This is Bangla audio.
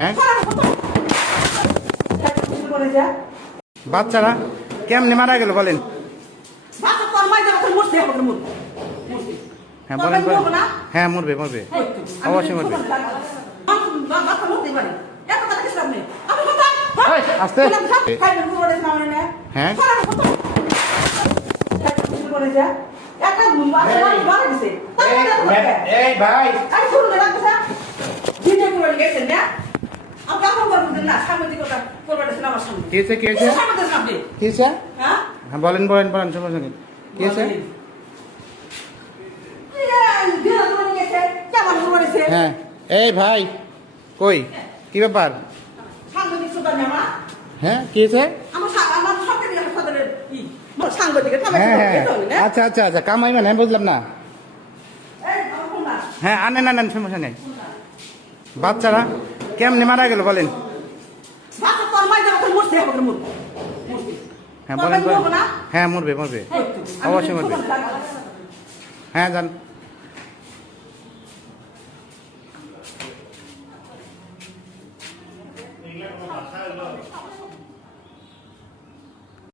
হ্যাঁ বাচ্চারা কেমনে মারা গেল বলেন? হ্যাঁ বলেন বলেন। হ্যাঁ মরবে মরবে, অবশ্যই মরবে। আস্তে হ্যাঁ এই ভাই হ্যাঁ বলেন বলেন বলেন সমস্যা নেই। কি হয়েছে? হ্যাঁ এই ভাই কই কি ব্যাপার? হ্যাঁ কি হয়েছে? হ্যাঁ হ্যাঁ আচ্ছা আচ্ছা আচ্ছা কামাই মানে বুঝলাম না। হ্যাঁ আনেন আনেন সমস্যা নেই। বাচ্চারা কেমনে মারা গেল বলেন? হ্যাঁ বলেন বলেন। হ্যাঁ মরবে মরবে, অবশ্যই মরবে। হ্যাঁ যান।